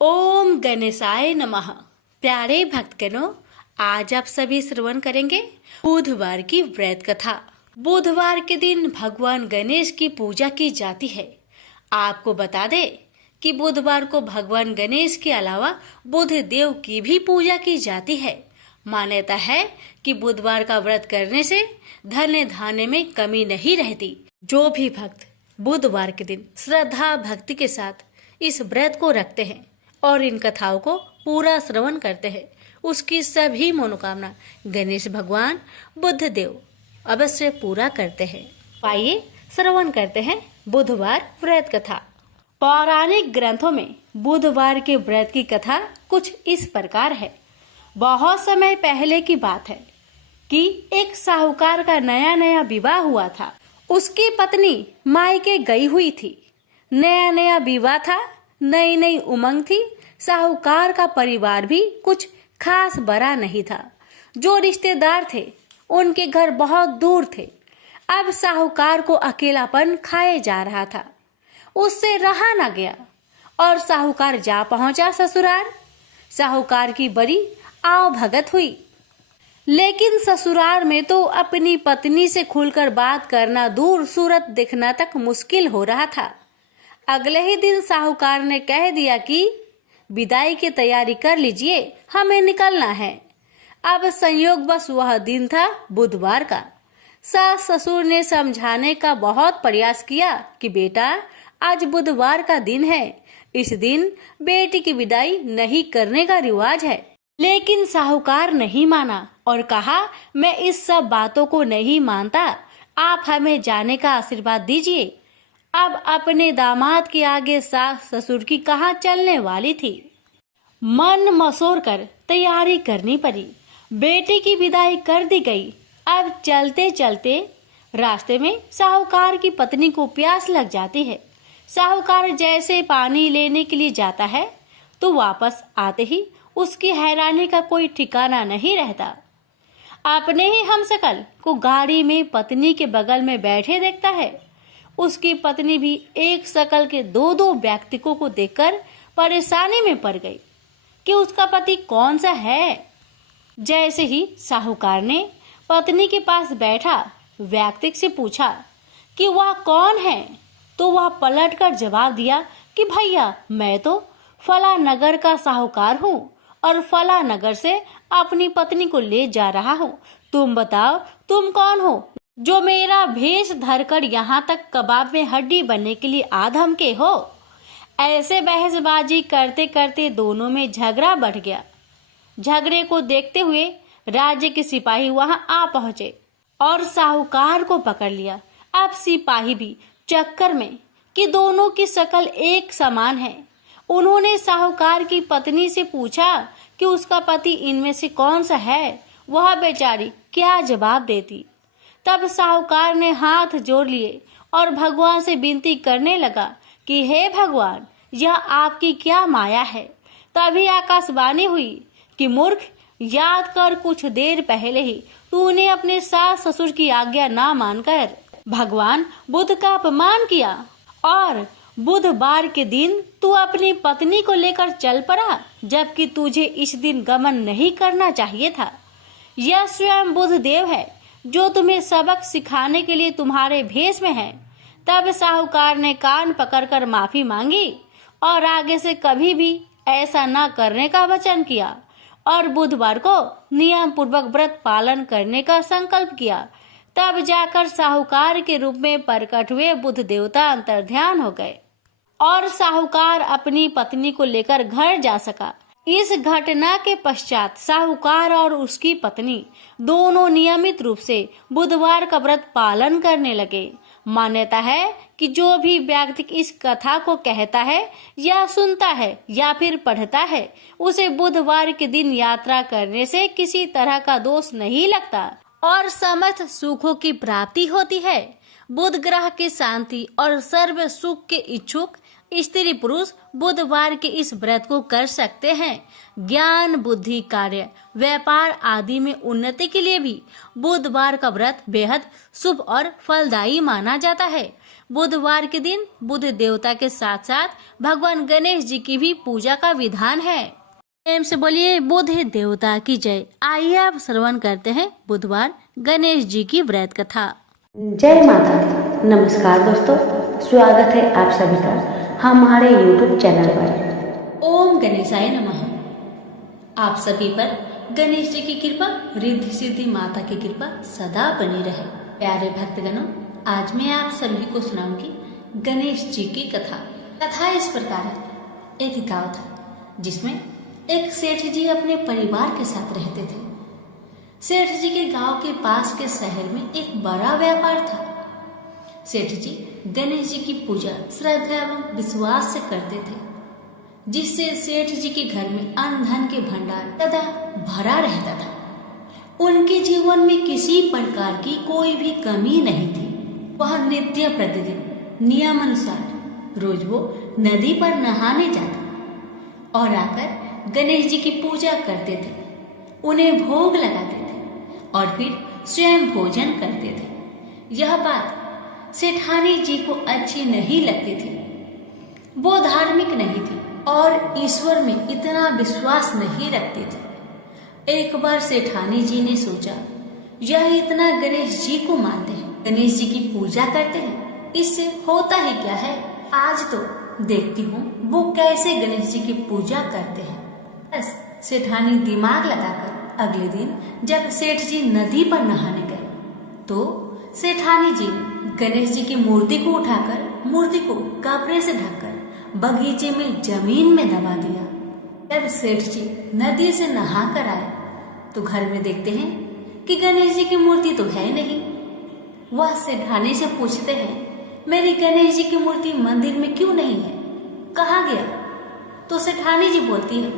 ओम गणेशाय नमः। प्यारे भक्तगणों, आज आप सभी श्रवण करेंगे बुधवार की व्रत कथा। बुधवार के दिन भगवान गणेश की पूजा की जाती है। आपको बता दे कि बुधवार को भगवान गणेश के अलावा बुध देव की भी पूजा की जाती है। मान्यता है कि बुधवार का व्रत करने से धन धान्य में कमी नहीं रहती। जो भी भक्त बुधवार के दिन श्रद्धा भक्ति के साथ इस व्रत को रखते हैं और इन कथाओं को पूरा श्रवण करते हैं, उसकी सभी मनोकामना गणेश भगवान बुध देव अवश्य पूरा करते हैं। आइए श्रवण करते हैं बुधवार व्रत कथा। पौराणिक ग्रंथों में बुधवार के व्रत की कथा कुछ इस प्रकार है। बहुत समय पहले की बात है कि एक साहूकार का नया नया विवाह हुआ था। उसकी पत्नी मायके गई हुई थी। नया नया विवाह था, नई नई उमंग थी। साहूकार का परिवार भी कुछ खास बड़ा नहीं था। जो रिश्तेदार थे उनके घर बहुत दूर थे। अब साहूकार को अकेलापन खाए जा रहा था। उससे रहा न गया और साहूकार जा पहुंचा ससुराल। साहूकार की बड़ी आव भगत हुई, लेकिन ससुराल में तो अपनी पत्नी से खुलकर बात करना दूर, सूरत देखना तक मुश्किल हो रहा था। अगले ही दिन साहूकार ने कह दिया कि विदाई की तैयारी कर लीजिए, हमें निकलना है। अब संयोगवश वह दिन था बुधवार का। सास ससुर ने समझाने का बहुत प्रयास किया कि बेटा, आज बुधवार का दिन है, इस दिन बेटी की विदाई नहीं करने का रिवाज है। लेकिन साहूकार नहीं माना और कहा, मैं इस सब बातों को नहीं मानता, आप हमें जाने का आशीर्वाद दीजिए। अब अपने दामाद के आगे सास ससुर की कहाँ चलने वाली थी। मन मसोर कर तैयारी करनी पड़ी। बेटी की विदाई कर दी गई। अब चलते चलते रास्ते में साहूकार की पत्नी को प्यास लग जाती है। साहूकार जैसे पानी लेने के लिए जाता है तो वापस आते ही उसकी हैरानी का कोई ठिकाना नहीं रहता। अपने ही हमशक्ल को गाड़ी में पत्नी के बगल में बैठे देखता है। उसकी पत्नी भी एक शकल के दो दो व्यक्तियों को देखकर परेशानी में पड़ गई कि उसका पति कौन सा है। जैसे ही साहूकार ने पत्नी के पास बैठा व्यक्ति से पूछा कि वह कौन है, तो वह पलटकर जवाब दिया कि भैया, मैं तो फला नगर का साहूकार हूँ और फला नगर से अपनी पत्नी को ले जा रहा हूँ। तुम बताओ, तुम कौन हो जो मेरा भेष धरकर यहाँ तक कबाब में हड्डी बनने के लिए आधम के हो। ऐसे बहसबाजी करते करते दोनों में झगड़ा बढ़ गया। झगड़े को देखते हुए राज्य के सिपाही वहां आ पहुंचे और साहूकार को पकड़ लिया। अब सिपाही भी चक्कर में कि दोनों की शक्ल एक समान है। उन्होंने साहूकार की पत्नी से पूछा कि उसका पति इनमें से कौन सा है। वह बेचारी क्या जवाब देती। तब साहूकार ने हाथ जोड़ लिए और भगवान से विनती करने लगा कि हे भगवान, यह आपकी क्या माया है। तभी आकाशवाणी हुई कि मूर्ख, याद कर कुछ देर पहले ही तूने अपने सास ससुर की आज्ञा ना मानकर भगवान बुध का अपमान किया और बुधवार के दिन तू अपनी पत्नी को लेकर चल पड़ा, जबकि तुझे इस दिन गमन नहीं करना चाहिए था। यह स्वयं बुध देव है जो तुम्हें सबक सिखाने के लिए तुम्हारे भेष में है। तब साहूकार ने कान पकड़कर माफी मांगी और आगे से कभी भी ऐसा न करने का वचन किया और बुधवार को नियम पूर्वक व्रत पालन करने का संकल्प किया। तब जाकर साहूकार के रूप में प्रकट हुए बुध देवता अंतर्ध्यान हो गए और साहूकार अपनी पत्नी को लेकर घर जा सका। इस घटना के पश्चात साहूकार और उसकी पत्नी दोनों नियमित रूप से बुधवार का व्रत पालन करने लगे। मान्यता है कि जो भी व्यक्ति इस कथा को कहता है या सुनता है या फिर पढ़ता है, उसे बुधवार के दिन यात्रा करने से किसी तरह का दोष नहीं लगता और समस्त सुखों की प्राप्ति होती है। बुध ग्रह की शांति और सर्व सुख के इच्छुक स्त्री पुरुष बुधवार के इस व्रत को कर सकते हैं। ज्ञान, बुद्धि, कार्य, व्यापार आदि में उन्नति के लिए भी बुधवार का व्रत बेहद शुभ और फलदायी माना जाता है। बुधवार के दिन बुध देवता के साथ साथ भगवान गणेश जी की भी पूजा का विधान है। प्रेम से बोलिए बुध देवता की जय। आइए आप श्रवण करते हैं बुधवार गणेश जी की व्रत कथा। जय माता दी। नमस्कार दोस्तों, स्वागत है आप सभी का हमारे YouTube चैनल पर। ओम गणेशाय नमः। आप सभी पर गणेश जी की कृपा, रिद्धि सिद्धि माता की कृपा सदा बनी रहे। प्यारे भक्तगणों, आज मैं आप सभी को सुनाऊंगी गणेश जी की कथा। कथा इस प्रकार है। एक गांव था जिसमें एक सेठ जी अपने परिवार के साथ रहते थे। सेठ जी के गांव के पास के शहर में एक बड़ा व्यापार था। सेठ जी गणेश जी की पूजा श्रद्धा एवं विश्वास से करते थे, जिससे सेठ जी के घर में अन्न धन के भंडार सदा भरा रहता था। उनके जीवन में किसी प्रकार की कोई भी कमी नहीं थी। वह नित्य प्रतिदिन नियमानुसार रोज वो नदी पर नहाने जाते और आकर गणेश जी की पूजा करते थे, उन्हें भोग लगाते थे और फिर स्वयं भोजन करते थे। यह बात सेठानी जी को अच्छी नहीं लगती थी। वो धार्मिक नहीं थी और ईश्वर में इतना विश्वास नहीं रखती थी। एक बार सेठानी जी ने सोचा, यह इतना गणेश जी को मानते हैं, गणेश जी की पूजा करते हैं, इससे होता ही क्या है। आज तो देखती हूँ वो कैसे गणेश जी की पूजा करते हैं। बस सेठानी दिमाग लगाकर अगले दिन जब सेठ जी नदी पर नहाने गए तो सेठानी जी ने गणेश जी की मूर्ति को उठाकर मूर्ति को कपड़े से ढककर बगीचे में जमीन में दबा दिया। जब सेठ जी नदी से नहा कर आए तो घर में देखते हैं कि गणेश जी की मूर्ति तो है नहीं। वह सेठानी से पूछते हैं, मेरी गणेश जी की मूर्ति मंदिर में क्यों नहीं है, कहाँ गया? तो सेठानी जी बोलती है,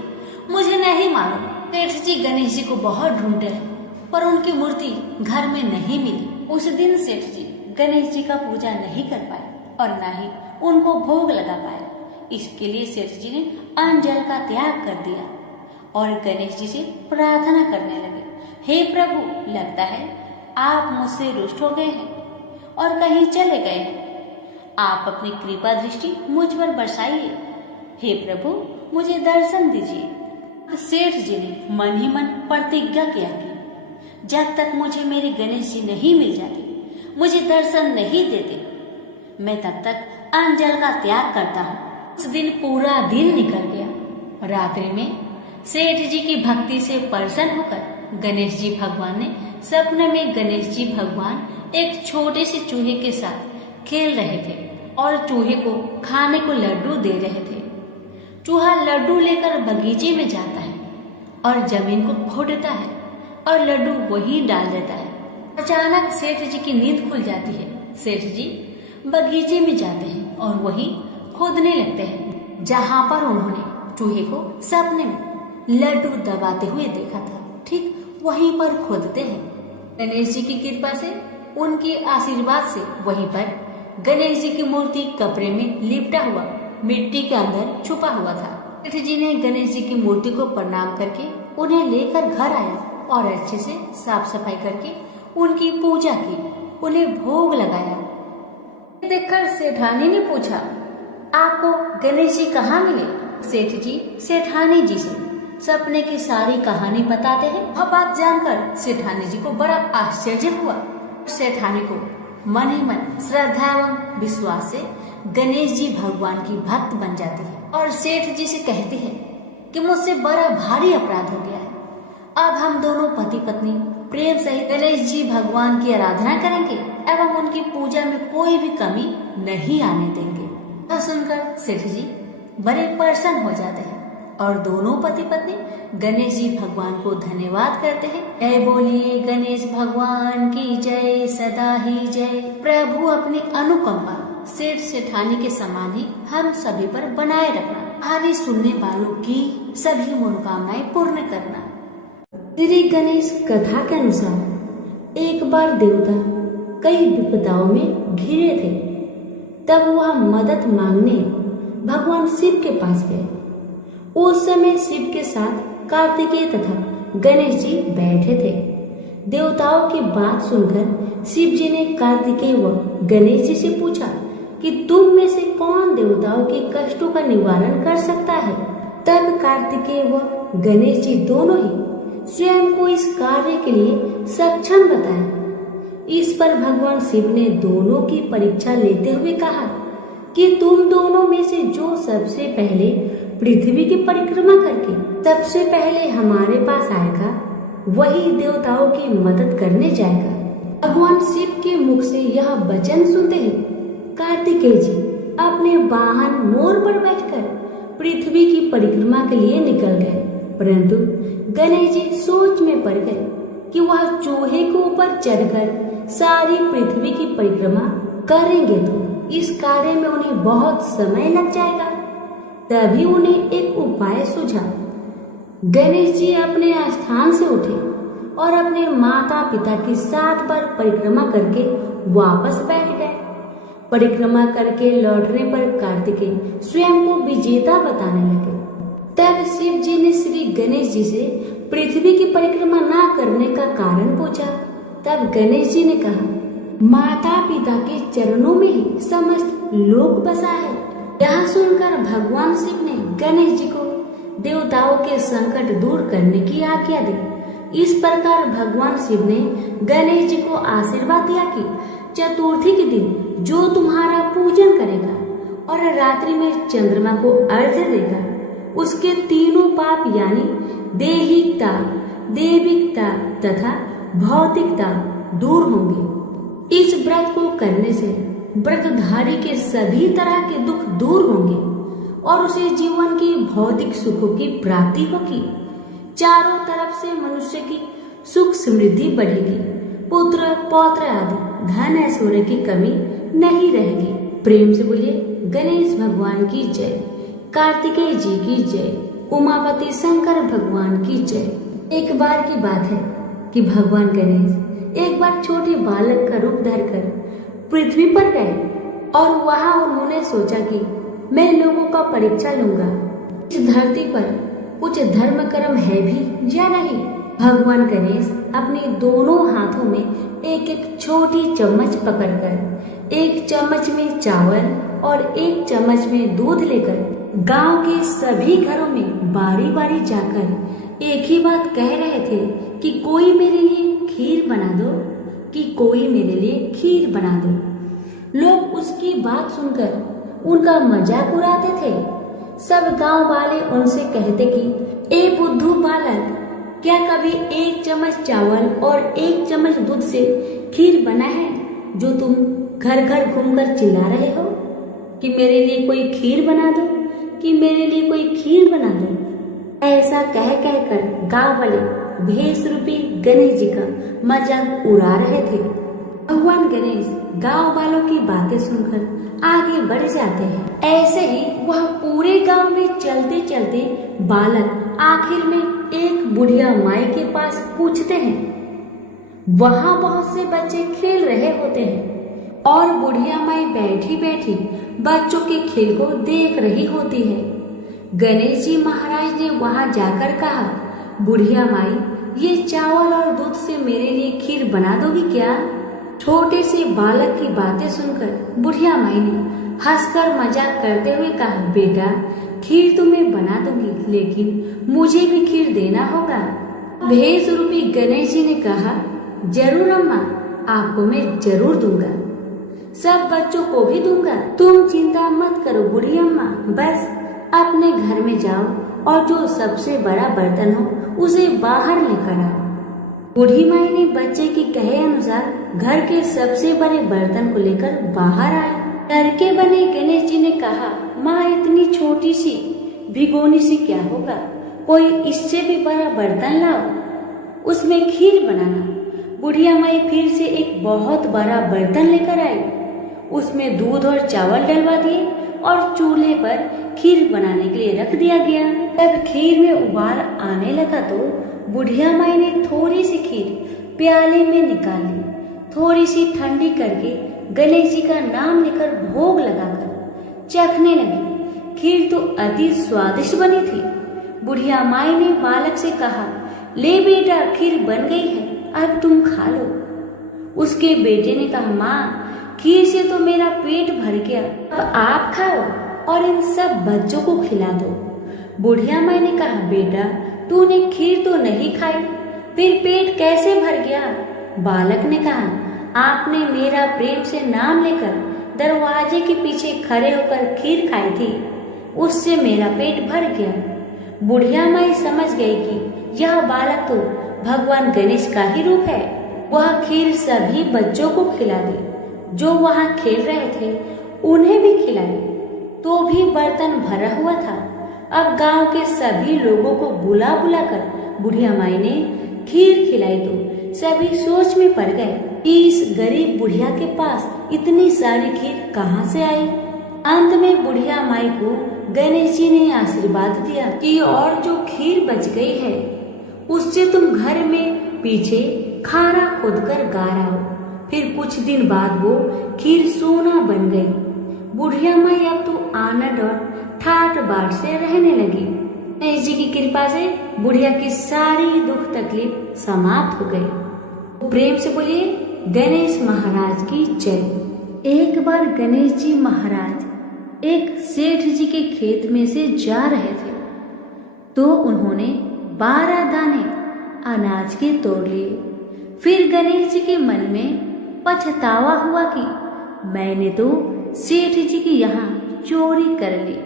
मुझे नहीं मालूम। सेठ जी गणेश जी को बहुत ढूंढते हैं पर उनकी मूर्ति घर में नहीं मिली। उस दिन सेठ जी गणेश जी का पूजा नहीं कर पाए और न ही उनको भोग लगा पाए। इसके लिए सेठ जी ने अन्न जल का त्याग कर दिया और गणेश जी से प्रार्थना करने लगे, हे प्रभु, लगता है आप मुझसे रुष्ट हो गए हैं और कहीं चले गए हैं। आप अपनी कृपा दृष्टि मुझ पर बरसाइए। हे प्रभु, मुझे दर्शन दीजिए। सेठ जी ने मन ही मन प्रतिज्ञा किया कि जब तक मुझे मेरे गणेश जी नहीं मिल जाते, मुझे दर्शन नहीं देते, मैं तब तक अन्न जल का त्याग करता हूँ। उस दिन पूरा दिन निकल गया। रात्रि में सेठ जी की भक्ति से प्रसन्न होकर गणेश जी भगवान ने सपने में गणेश जी भगवान एक छोटे से चूहे के साथ खेल रहे थे और चूहे को खाने को लड्डू दे रहे थे। चूहा लड्डू लेकर बगीचे में जाता है और जमीन को खोदता है और लड्डू वहीं डाल देता है। अचानक सेठ जी की नींद खुल जाती है। सेठ जी बगीचे में जाते हैं और वहीं खोदने लगते हैं जहाँ पर उन्होंने चूहे को सपने में लड्डू दबाते हुए देखा था। ठीक वहीं पर खोदते हैं। गणेश जी की कृपा से, उनके आशीर्वाद से वहीं पर गणेश जी की मूर्ति कपड़े में लिपटा हुआ मिट्टी के अंदर छुपा हुआ था। सेठ जी ने गणेश जी की मूर्ति को प्रणाम करके उन्हें लेकर घर आया और अच्छे से साफ सफाई करके उनकी पूजा की, उन्हें भोग लगाया। देखकर सेठानी ने पूछा, आपको गणेश जी कहाँ मिले? सेठ जी सेठानी जी से सपने की सारी कहानी बताते हैं। वह बात जानकर सेठानी जी को बड़ा आश्चर्य हुआ। सेठानी को मन ही मन श्रद्धा एवं विश्वास से गणेश जी भगवान की भक्त बन जाती है और सेठ जी से कहती है कि मुझसे बड़ा भारी अपराध हो गया है। अब हम दोनों पति पत्नी प्रेम सहित गणेश जी भगवान की आराधना करेंगे एवं उनकी पूजा में कोई भी कमी नहीं आने देंगे। यह सुनकर सेठ जी बड़े प्रसन्न हो जाते हैं और दोनों पति पत्नी गणेश जी भगवान को धन्यवाद करते हैं। जय बोलिए गणेश भगवान की जय, सदा ही जय। प्रभु अपनी अनुकंपा सेठ सेठानी के समान ही हम सभी पर बनाए रखना। कहानी सुनने वालों की सभी मनोकामनाएं पूर्ण करना। श्री गणेश कथा के अनुसार एक बार देवता कई विपदाओं में घिरे थे। तब वह मदद मांगने भगवान शिव के पास गए। उस समय शिव के साथ कार्तिकेय तथा गणेश जी बैठे थे। देवताओं की बात सुनकर शिव जी ने कार्तिकेय व गणेश जी से पूछा कि तुम में से कौन देवताओं के कष्टों का निवारण कर सकता है। तब कार्तिकेय व गणेश जी दोनों ही स्वयं को इस कार्य के लिए सक्षम बताए। इस पर भगवान शिव ने दोनों की परीक्षा लेते हुए कहा कि तुम दोनों में से जो सबसे पहले पृथ्वी की परिक्रमा करके सबसे पहले हमारे पास आएगा वही देवताओं की मदद करने जाएगा। भगवान शिव के मुख से यह वचन सुनते ही कार्तिकेय जी अपने वाहन मोर पर बैठकर पृथ्वी की परिक्रमा के लिए निकल गए, परंतु गणेश जी सोच में पड़ गए कि वह चूहे के ऊपर चढ़कर सारी पृथ्वी की परिक्रमा करेंगे तो इस कार्य में उन्हें बहुत समय लग जाएगा। तभी उन्हें एक उपाय सूझा। गणेश जी अपने स्थान से उठे और अपने माता पिता की 7 बार परिक्रमा करके वापस बैठ गए। परिक्रमा करके लौटने पर कार्तिकेय स्वयं को विजेता बताने लगे। तब शिव जी ने श्री गणेश जी से पृथ्वी की परिक्रमा ना करने का कारण पूछा। तब गणेश जी ने कहा, माता पिता के चरणों में ही समस्त लोक बसा है। यह सुनकर भगवान शिव ने गणेश जी को देवताओं के संकट दूर करने की आज्ञा दी। इस प्रकार भगवान शिव ने गणेश जी को आशीर्वाद दिया कि चतुर्थी के दिन जो तुम्हारा पूजन करेगा और रात्रि में चंद्रमा को अर्घ्य देगा उसके तीनों पाप यानी देहिकता, देविकता तथा भौतिकता दूर होंगे। इस व्रत को करने से व्रतधारी के सभी तरह के दुख दूर होंगे और उसे जीवन की भौतिक सुखों की प्राप्ति होगी। चारों तरफ से मनुष्य की सुख समृद्धि बढ़ेगी, पुत्र पौत्र आदि धन ऐश्वर्य की कमी नहीं रहेगी। प्रेम से बोलिए गणेश भगवान की जय, कार्तिकेय जी की जय, उमापति शंकर भगवान की जय। एक बार की बात है कि भगवान गणेश एक बार छोटे बालक का रूप धरकर पृथ्वी पर गए और वहां उन्होंने सोचा कि मैं लोगों का परीक्षा लूंगा, इस धरती पर कुछ धर्म कर्म है भी या नहीं। भगवान गणेश अपने दोनों हाथों में एक एक छोटी चम्मच पकड़कर एक चम्मच में चावल और एक चम्मच में दूध लेकर गांव के सभी घरों में बारी बारी जाकर एक ही बात कह रहे थे कि कोई मेरे लिए खीर बना दो, कि कोई मेरे लिए खीर बना दो। लोग उसकी बात सुनकर उनका मजाक उड़ाते थे। सब गांव वाले उनसे कहते कि ए बुद्धू बालक, क्या कभी एक चम्मच चावल और एक चम्मच दूध से खीर बना है जो तुम घर घर घूमकर चिल्ला रहे हो कि मेरे लिए कोई खीर बना दो, कि मेरे लिए कोई खीर बना दो। ऐसा कह कहकर गांव वाले भेष रूपी गणेश जी का मजाक उड़ा रहे थे। भगवान गणेश गांव वालों की बातें सुनकर आगे बढ़ जाते हैं। ऐसे ही वह पूरे गांव में चलते चलते बालक आखिर में एक बुढ़िया माई के पास पूछते हैं। वहां बहुत से बच्चे खेल रहे होते हैं और बुढ़िया माई बैठी बैठी बच्चों के खेल को देख रही होती है। गणेश जी महाराज ने वहां जाकर कहा, बुढ़िया माई, ये चावल और दूध से मेरे लिए खीर बना दोगी क्या? छोटे से बालक की बातें सुनकर बुढ़िया माई ने हंसकर मजाक करते हुए कहा, बेटा खीर तो मैं बना दूंगी, लेकिन मुझे भी खीर देना होगा। भेष रूपी गणेश जी ने कहा, जरूर अम्मा, आपको मैं जरूर दूंगा, सब बच्चों को भी दूंगा। तुम चिंता मत करो बूढ़ी अम्मा, बस अपने घर में जाओ और जो सबसे बड़ा बर्तन हो उसे बाहर लेकर आओ। बूढ़ी माई ने बच्चे की कहे अनुसार घर के सबसे बड़े बर्तन को लेकर बाहर आए। घर के बने गणेश जी ने कहा, माँ इतनी छोटी सी भिगोनी सी क्या होगा, कोई इससे भी बड़ा बर्तन लाओ, उसमें खीर बनाना। बुढ़िया माई फिर से एक बहुत बड़ा बर्तन लेकर आई, उसमें दूध और चावल डलवा दिए और चूल्हे पर खीर बनाने के लिए रख दिया गया। जब खीर में उबाल आने लगा तो बुढ़िया माई ने थोड़ी सी खीर प्याले में निकाल ली, थोड़ी सी ठंडी करके गणेश जी का नाम लेकर भोग लगाकर चखने लगी। खीर तो अति स्वादिष्ट बनी थी। बुढ़िया माई ने बालक से कहा, ले बेटा खीर बन गई है, अब तुम खा लो। उसके बेटे ने कहा, माँ खीर से तो मेरा पेट भर गया, अब आप खाओ और इन सब बच्चों को खिला दो। बुढ़िया माई ने कहा, बेटा तूने खीर तो नहीं खाई, फिर पेट कैसे भर गया? बालक ने कहा, आपने मेरा प्रेम से नाम लेकर दरवाजे के पीछे खड़े होकर खीर खाई थी, उससे मेरा पेट भर गया। बुढ़िया माई समझ गई कि यह बालक तो भगवान गणेश का ही रूप है। वह खीर सभी बच्चों को खिला दी जो वहां खेल रहे थे, उन्हें भी खिलाई, तो भी बर्तन भरा हुआ था। अब गांव के सभी लोगों को बुला बुला कर बुढ़िया माई ने खीर खिलाई तो सभी सोच में पड़ गए कि इस गरीब बुढ़िया के पास इतनी सारी खीर कहाँ से आई। अंत में बुढ़िया माई को गणेश जी ने आशीर्वाद दिया कि और जो खीर बच गई है उससे तुम घर में पीछे खारा खोदकर गाड़ो। फिर कुछ दिन बाद वो खीर सोना बन गई। बुढ़िया माई अब तो आनंद और ठाट बाट से रहने लगी। गणेश जी की कृपा से बुढ़िया की सारी दुख तकलीफ समाप्त हो गई। प्रेम से बोलिए गणेश महाराज की जय। एक बार गणेश जी महाराज एक सेठ जी के खेत में से जा रहे थे तो उन्होंने 12 दाने अनाज के तोड़ लिए। फिर गणेश जी के मन में पछतावा हुआ कि मैंने तो सेठ जी के यहाँ चोरी कर ली।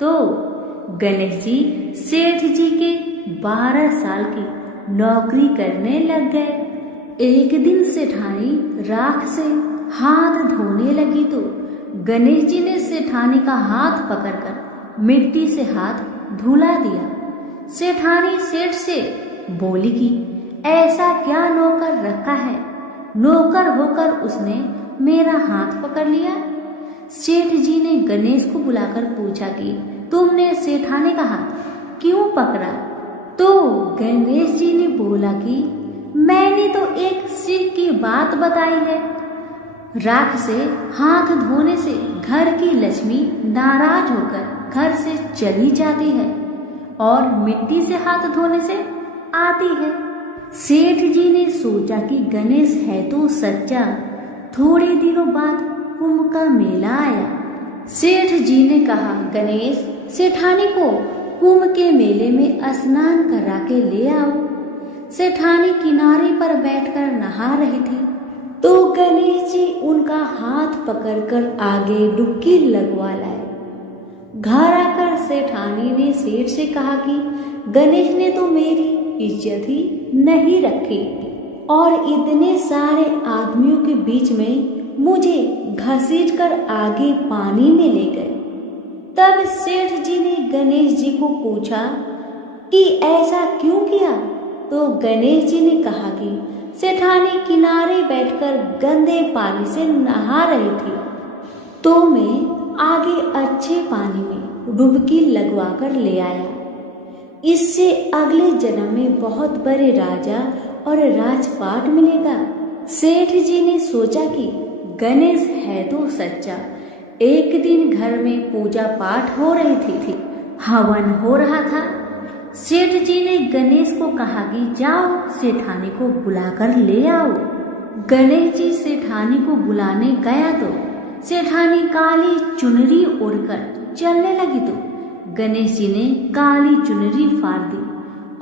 तो गणेश जी सेठ जी के 12 साल की नौकरी करने लग गए। एक दिन सेठानी राख से हाथ धोने लगी तो गणेश जी ने सेठानी का हाथ पकड़कर मिट्टी से हाथ धुला दिया। सेठानी सेठ से बोली कि ऐसा क्या नौकर रखा है, नौकर होकर उसने मेरा हाथ पकड़ लिया। सेठ जी ने गणेश को बुलाकर पूछा कि तुमने सेठानी का हाथ क्यों पकड़ा? तो गणेश जी ने बोला कि मैंने तो एक सिर की बात बताई है। राख से हाथ धोने से घर की लक्ष्मी नाराज होकर घर से चली जाती है और मिट्टी से हाथ धोने से आती है। सेठ जी ने सोचा कि गणेश है तो सच्चा। थोड़े दिनों बाद कुंभ का मेला आया। सेठ जी ने कहा, गणेश सेठानी को कुंभ के मेले में स्नान करा के ले आओ। सेठानी किनारे पर बैठकर नहा रही थी तो गणेश जी उनका हाथ पकड़कर आगे डुबकी लगवा लाए। घर आकर सेठानी ने सेठ से कहा कि गणेश ने तो मेरी इज्जत ही नहीं रखी और इतने सारे आदमियों के बीच में मुझे घसीट कर आगे पानी में ले गए। तब सेठ जी ने गणेश जी को पूछा कि ऐसा क्यों किया? तो गणेश जी ने कहा कि सेठानी किनारे बैठकर गंदे पानी से नहा रही थी तो मैं आगे अच्छे पानी में डुबकी लगवा कर ले आया। इससे अगले जन्म में बहुत बड़े राजा और राजपाट मिलेगा। सेठ जी ने सोचा कि गणेश है तो सच्चा। एक दिन घर में पूजा पाठ हो रही थी, हवन हो रहा था। सेठ जी ने गणेश को कहा कि जाओ सेठानी को बुलाकर ले आओ। गणेश जी सेठानी को बुलाने गया तो सेठानी काली चुनरी ओढ़कर चलने लगी तो गणेश जी ने काली चुनरी फाड़ दी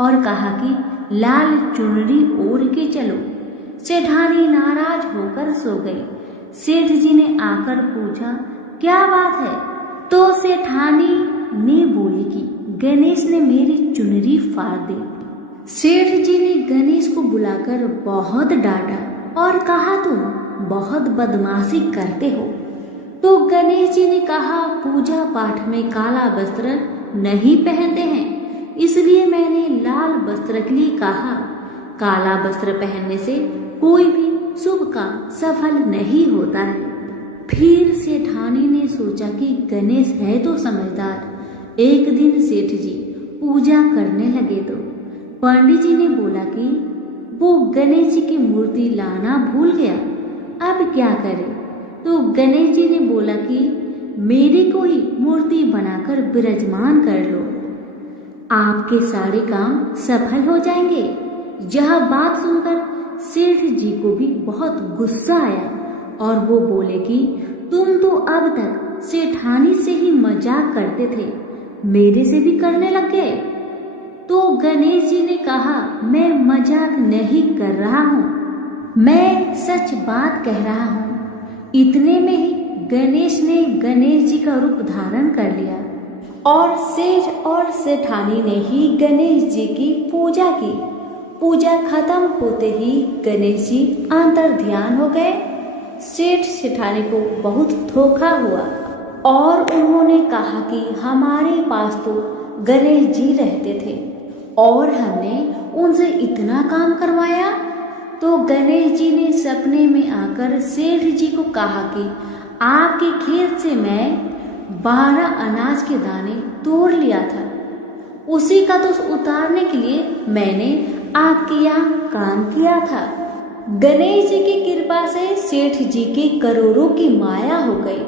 और कहा कि लाल चुनरी ओढ़ के चलो। सेठानी नाराज होकर सो गई। सेठ जी ने आकर पूछा, क्या बात है? तो सेठानी ने बोली कि गणेश ने मेरी चुनरी फाड़ दी। सेठ जी ने गणेश को बुलाकर बहुत डांटा और कहा, तुम बहुत बदमाशी करते हो। तो गणेश जी ने कहा, पूजा पाठ में काला वस्त्र नहीं पहनते हैं, इसलिए मैंने लाल वस्त्र के लिए कहा। काला वस्त्र पहनने से कोई भी शुभ काम सफल नहीं होता है। फिर सेठानी ने सोचा कि गणेश है तो समझदार। एक दिन सेठ जी पूजा करने लगे तो पंडित जी ने बोला कि वो गणेश जी की मूर्ति लाना भूल गया, अब क्या करे? तो गणेश जी ने बोला कि मेरी कोई मूर्ति बनाकर विराजमान कर लो, आपके सारे काम सफल हो जाएंगे। यह बात सुनकर सेठ जी को भी बहुत गुस्सा आया और वो बोले कि तुम तो अब तक सेठानी से ही मजाक करते थे, मेरे से भी करने लग गए। तो गणेश जी ने कहा, मैं मजाक नहीं कर रहा हूँ, मैं सच बात कह रहा हूँ। इतने में ही गणेश ने गणेश जी का रूप धारण कर लिया और सेठ और सेठानी ने ही गणेश जी की पूजा की। पूजा खत्म होते ही गणेश जी अंतर ध्यान हो गए। सेठ सेठानी को बहुत धोखा हुआ और उन्होंने कहा कि हमारे पास तो गणेश जी रहते थे और हमने उनसे इतना काम करवाया। तो गणेश जी ने सपने में आकर सेठ जी को कहा कि आपके खेत से मैं 12 अनाज के दाने तोड़ लिया था, उसी का तो उतारने के लिए मैंने आपके यहाँ काम किया था। गणेश जी की कृपा से सेठ जी की करोड़ों की माया हो गई।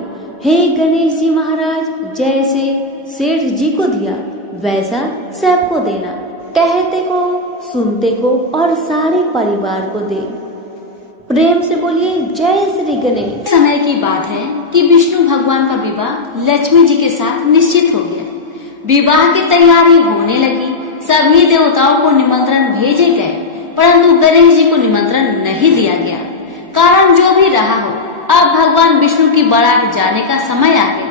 हे गणेश जी महाराज, जैसे सेठ जी को दिया वैसा सबको देना, कहते को, सुनते को और सारे परिवार को दे। प्रेम से बोलिए जय श्री गणेश। समय की बात है कि विष्णु भगवान का विवाह लक्ष्मी जी के साथ निश्चित हो गया। विवाह की तैयारी होने लगी। सभी देवताओं को निमंत्रण भेजे गए, परंतु गणेश जी को निमंत्रण नहीं दिया गया। कारण जो भी रहा हो, अब भगवान विष्णु की बारात जाने का समय आ गया।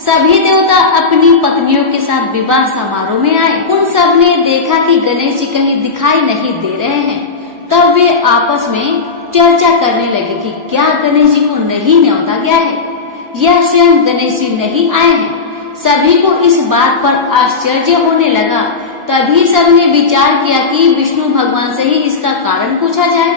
सभी देवता अपनी पत्नियों के साथ विवाह समारोह में आए। उन सब ने देखा कि गणेश जी कहीं दिखाई नहीं दे रहे हैं। तब वे आपस में चर्चा करने लगे कि क्या गणेश जी को नहीं न्योता गया है या स्वयं गणेश जी नहीं आए हैं। सभी को इस बात पर आश्चर्य होने लगा। तभी सबने विचार किया कि विष्णु भगवान से ही इसका कारण पूछा जाए।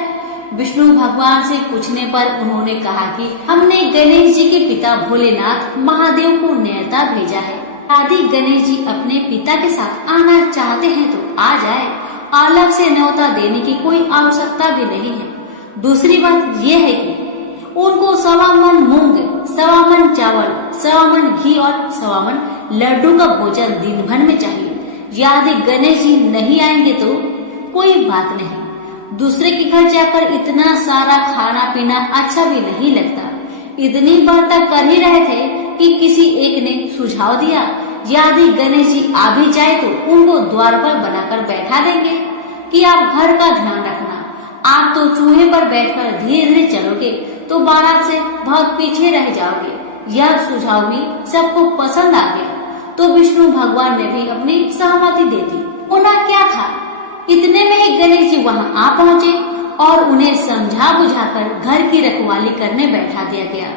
विष्णु भगवान से पूछने पर उन्होंने कहा कि हमने गणेश जी के पिता भोलेनाथ महादेव को न्योता भेजा है। यदि गणेश जी अपने पिता के साथ आना चाहते हैं तो आ जाए, अलग से न्योता देने की कोई आवश्यकता भी नहीं है। दूसरी बात यह है कि उनको 1.25 मन मूंग, 1.25 मन चावल, 1.25 मन घी और 1.25 मन लड्डू का भोजन दिन भर में चाहिए। यदि गणेश जी नहीं आएंगे तो कोई बात नहीं, दूसरे के घर जाकर इतना सारा खाना पीना अच्छा भी नहीं लगता। इतनी बात तक कर ही रहे थे कि किसी एक ने सुझाव दिया, यदि गणेश जी आ भी जाए तो उनको द्वार पर बनाकर बैठा देंगे कि आप घर का ध्यान रखना। आप तो चूहे पर बैठकर धीरे धीरे चलोगे तो बारात से बहुत पीछे रह जाओगे। यह सुझाव भी सबको पसंद आ गया। तो विष्णु भगवान ने भी अपनी सहमति दे दी। होना क्या था, इतने में ही गणेश जी वहां आ पहुँचे और उन्हें समझा बुझाकर घर की रखवाली करने बैठा दिया गया।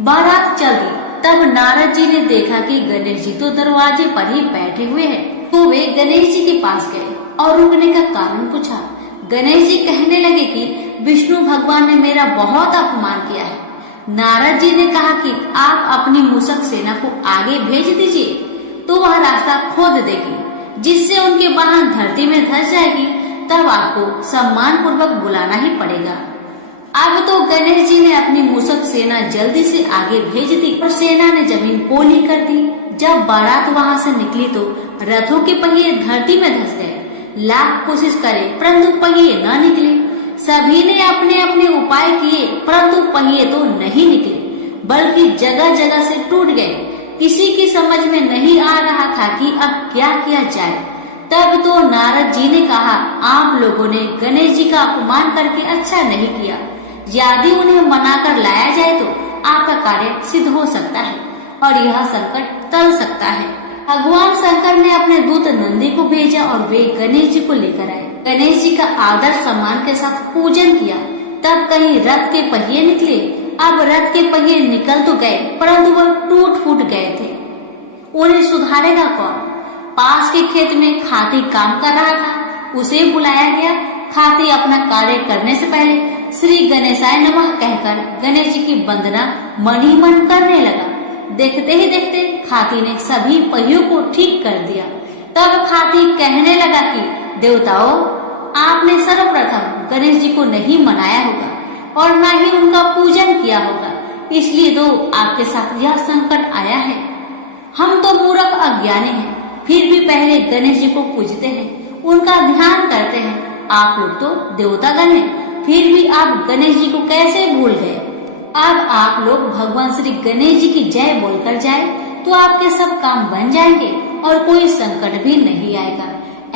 बारात चल गई। तब नारद जी ने देखा कि गणेश जी तो दरवाजे पर ही बैठे हुए हैं। तो वे गणेश जी के पास गए और रुकने का कारण पूछा। गणेश जी कहने लगे कि विष्णु भगवान ने मेरा बहुत अपमान किया है। नारद जी ने कहा कि आप अपनी मूषक सेना को आगे भेज दीजिए तो वह रास्ता खोद देगी, जिससे उनके वाहन धरती में धंस जाएगी। तब आपको सम्मान पूर्वक बुलाना ही पड़ेगा। अब तो गणेश जी ने अपनी मूषक सेना जल्दी से आगे भेज दी और सेना ने जमीन पोली कर दी। जब बारात वहां से निकली तो रथों के पहिए धरती में धंस गए। लाख कोशिश करे परंतु पहिए न निकले। सभी ने अपने अपने उपाय किए परंतु पहिए तो नहीं निकले, बल्कि जगह जगह से टूट गए। किसी की समझ में नहीं आ रहा था कि अब क्या किया जाए। तब तो नारद जी ने कहा, आप लोगों ने गणेश जी का अपमान करके अच्छा नहीं किया। यदि उन्हें मनाकर लाया जाए तो आपका कार्य सिद्ध हो सकता है और यह संकट टल सकता है। भगवान शंकर ने अपने दूत नंदी को भेजा और वे गणेश जी को लेकर आए। गणेश जी का आदर सम्मान के साथ पूजन किया। तब कहीं रथ के पहिए निकले। अब रथ के पहिए निकल तो गए परंतु वह टूट फूट गए थे। उन्हें सुधारेगा कौन? पास के खेत में खाती काम कर रहा था, उसे बुलाया गया। खाती अपना कार्य करने से पहले श्री गणेशाय नमः कहकर गणेश जी की वंदना मन ही मन करने लगा। देखते ही देखते खाती ने सभी पहियों को ठीक कर दिया। तब खाती कहने लगा कि देवताओं, आपने सर्वप्रथम गणेश जी को नहीं मनाया होगा और न ही उनका पूजन किया होगा, इसलिए तो आपके साथ यह संकट आया है। हम तो मूर्ख अज्ञानी हैं, फिर भी पहले गणेश जी को पूजते हैं, उनका ध्यान करते हैं। आप लोग तो देवतागण हैं, फिर भी आप गणेश जी को कैसे भूल गए? अब आप लोग भगवान श्री गणेश जी की जय बोलकर जाए तो आपके सब काम बन जाएंगे और कोई संकट भी नहीं आएगा।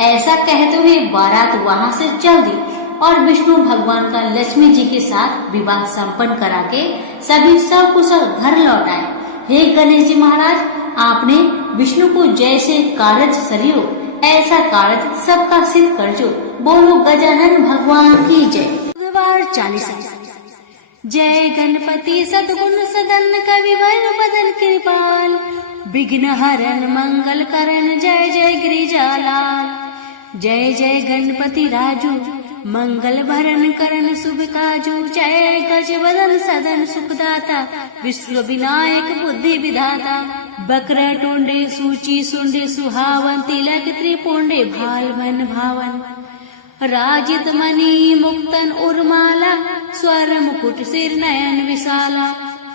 ऐसा कहते हुए बारात वहाँ से चल दी और विष्णु भगवान का लक्ष्मी जी के साथ विवाह संपन्न करा के सभी सकुशल घर लौट आए। हे गणेश जी महाराज, आपने विष्णु को जैसे कारज सरियो ऐसा कारज सबका सिद्ध कर जो। बोलो गजानन भगवान की जय। बुधवार 40। जय गणपति सद्गुण सदन कविवर बदन कृपाल, विघ्न हरण मंगल करण जय जय गिरिजालाल। जय जय गणपति राजू मंगल भरण करण शुभ काजू, जय गज वदन सदन सुखदाता विश्व विनायक बुद्धि विधाता। बकर टोंडे सूची सुंडे सुहावन, तिलक त्रिपुंडे भाल मन भावन। राजित मणि मुक्तन उर्माला, स्वर मुकुट सिर नयन विशाला।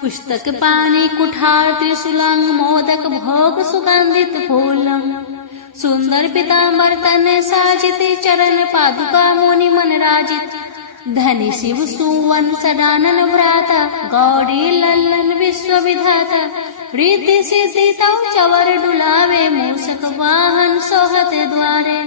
पुस्तक पानी कुठार त्रिशूलंग, मोदक भोग सुगंधित फूलंग। सुंदर पीताम्बर तन साजित, चरण पादुका मुनि मन राजित। धनि शिव सुवन सदानन व्राता, गौरी लल्लन विश्व विधाता। रिद्धि सिद्धि तौ चवर डुलावे, मूषक वाहन सोहत द्वारे।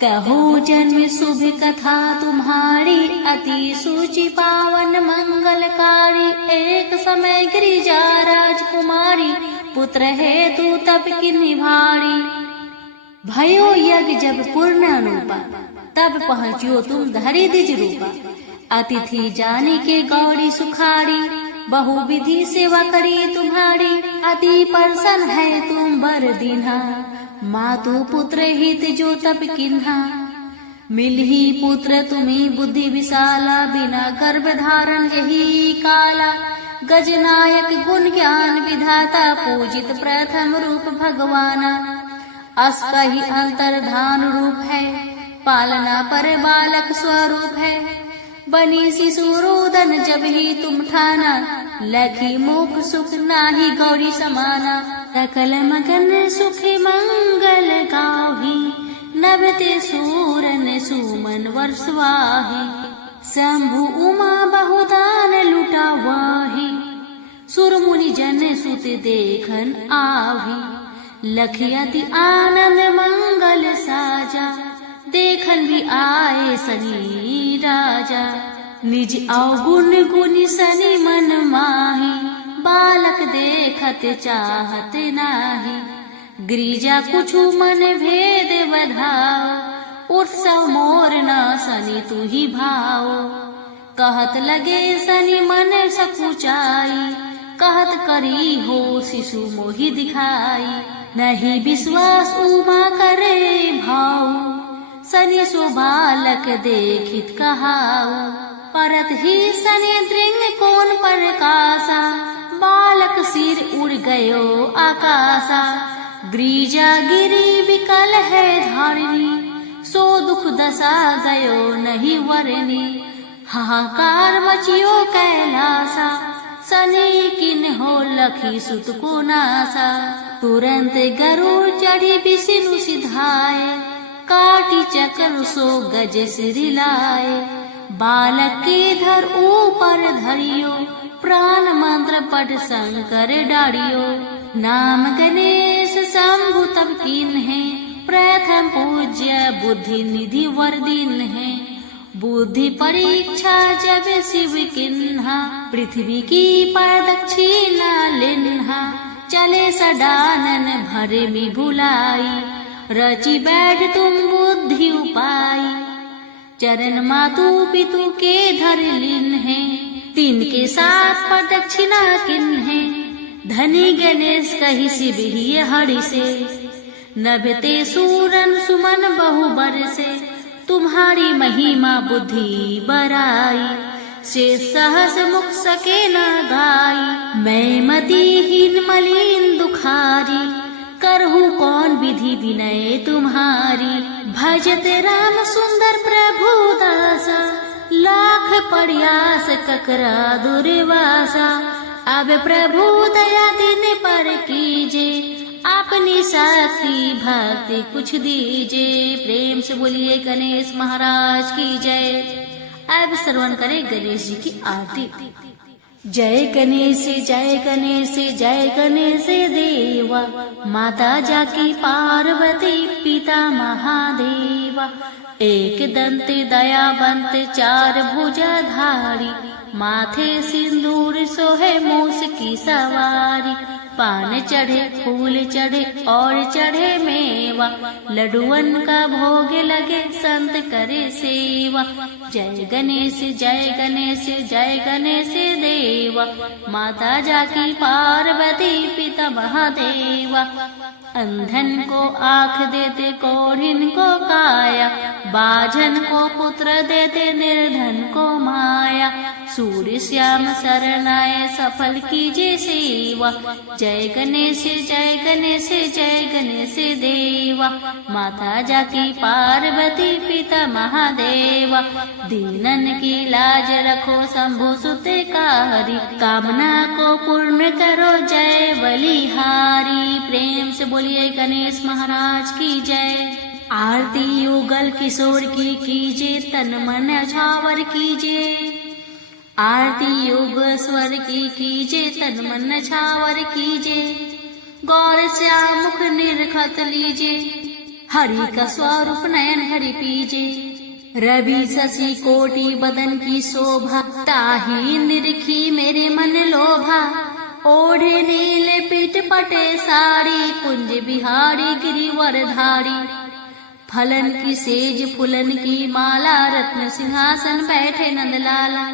कहो जन्म शुभ कथा तुम्हारी, अति सूचि पावन मंगलकारी। एक समय गिरिजा राजकुमारी, पुत्र हेतु तप की निभारी। भयो यज्ञ जब पूर्ण अनुपा, तब पहुँचियो तुम धरि द्विज रूपा। अतिथि जाने के गौरी सुखारी, बहु विधि सेवा करी तुम्हारी। अति प्रसन्न है तुम बर दीन्हा, मातु पुत्र हित जो तप किन्हा। मिलही पुत्र तुम्हें बुद्धि विशाला, बिना गर्भ धारण यही काला। गजनायक गुण ज्ञान विधाता, पूजित प्रथम रूप भगवाना। असकहि अंतर्धान रूप है, पालना पर बालक स्वरूप है। बनी शिशु रोदन जब ही तुम ठाना, लखी मुख सुख नाही गौरी समाना। सकल मगन सुख मंगल गाही, नभते सूरन सुमन वर्षवाही। शंभु उमा बहुदान लुटा वाही, सुर मुनि जन सुत देखन आही। लखियति आनंद मंगल साजा, देखन भी आए सनी राजा। निज अवगुण गुण सनी मन माही, बालक देखत चाहत नाही। गिरिजा कुछु मन भेद बधाओ, उत्सव मोर न सनी तू ही भाओ। कहत लगे सनी मन सकुचाई, कहत करी हो शिशु मोहि दिखाई। नहीं विश्वास उमा करे भाऊ, सनी सो बालक देखित कहाऊ। परत ही सनी दृंग कोन प्रकाशा, बालक सिर उड़ गयो आकाशा। गिरिजा गिरी विकल है धारिणी, सो दुख दशा गयो नहीं वरनी। हाहाकार मचियो कैलासा, सनी किन हो लखी सुत को नासा। तुरंत गरुड़ चढ़ी विष्णु सिधाए, काटी चक्र सो गज सिरि लाए। बालक के धर ऊपर धरियो, प्राण मंत्र पढ़ शंकर डारियो। नाम गणेश शंभु तब कीन्हे, प्रथम पूज्य बुद्धि निधि वर दीन्हे। बुद्धि परीक्षा जब शिव किन्हा, पृथ्वी की प्रदक्षिणा लिन्हा। चले सडानन भरे में भुलाई, रची बैठ तुम बुद्धि उपाई। चरण मातु पितु के धर लिन्हे, तीन के साथ प्रदक्षिणा किन्हे। धनी गणेश कहि शिव ही हरि से, नभते सूरन सुमन बहु बरसे। तुम्हारी महिमा बुद्धि बराई, से सहस मुख सके न गाई। मैं मतिहीन मलिन दुखारी, करहूँ कौन विधि विनय तुम्हारी। भजत राम सुंदर प्रभु दासा, लाख प्रयास ककरा दुर्वासा। अब प्रभु दया दिन पर कीजे, अपनी शक्ति भक्ति कुछ दीजे। प्रेम से बोलिए गणेश महाराज की जय। अब श्रवण करें गणेश जी की आरती। जय गणेश जय गणेश जय गणेश देवा, माता जाकी पार्वती पिता महादेवा। एक दंत दयावंत चार भुजाधारी, माथे सिंदूर सोहे मूस की सवारी। पान चढ़े फूल चढ़े और चढ़े मेवा, लड्डुअन का भोग लगे संत करे सेवा। जय गणेश जय गणेश जय गणेश देवा, माता जाकी पार्वती पिता महादेवा। अंधन को आँख देते कोढ़िन को काया, बाझन को पुत्र देते निर्धन को माया। सूर्य श्याम शरणाए सफल कीजिए सेवा, जय गणेश जय गणेश जय गणेश देवा। माता जाकी पार्वती पिता महादेवा, दीनन की लाज रखो शंभु सुते कारी। कामना को पूर्ण करो जय बलिहारी। प्रेम से बोलिए गणेश महाराज की जय। आरती युगल किशोर की कीजिए, तन मन न्यौछावर कीजिए। आरती योग स्वर की कीजिए, तन मन न्यौछावर कीजिए। गौर श्याम मुख निरखत लीजिए, हरि का स्वरूप नयन हरि पीजिए। रवि शशि कोटि बदन की शोभा, ताही निरखी मेरे मन लोभा। ओढ़े नीले पीठ पटे साड़ी, कुंज बिहारी गिरिवर धारी। फलन की सेज फुलन की माला, रत्न सिंहासन बैठे नंदलाला।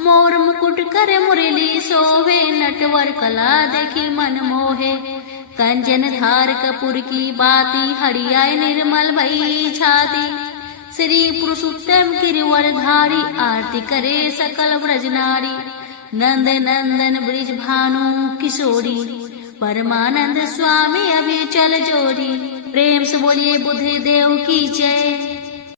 मोर मुकुट करे मुरली सोहे, नटवर कला देखी मन मोहे। कंचन धार कपूर की बाती, हरियाय निर्मल भई छाती। श्री पुरुषोत्तम गिरिवर धारी, आरती करे सकल ब्रज नारी। नंद नंदन ब्रिज भानु किशोरी, परमानंद स्वामी अभी चल जोरी। प्रेम से बोलिए बुद्ध देव की जय।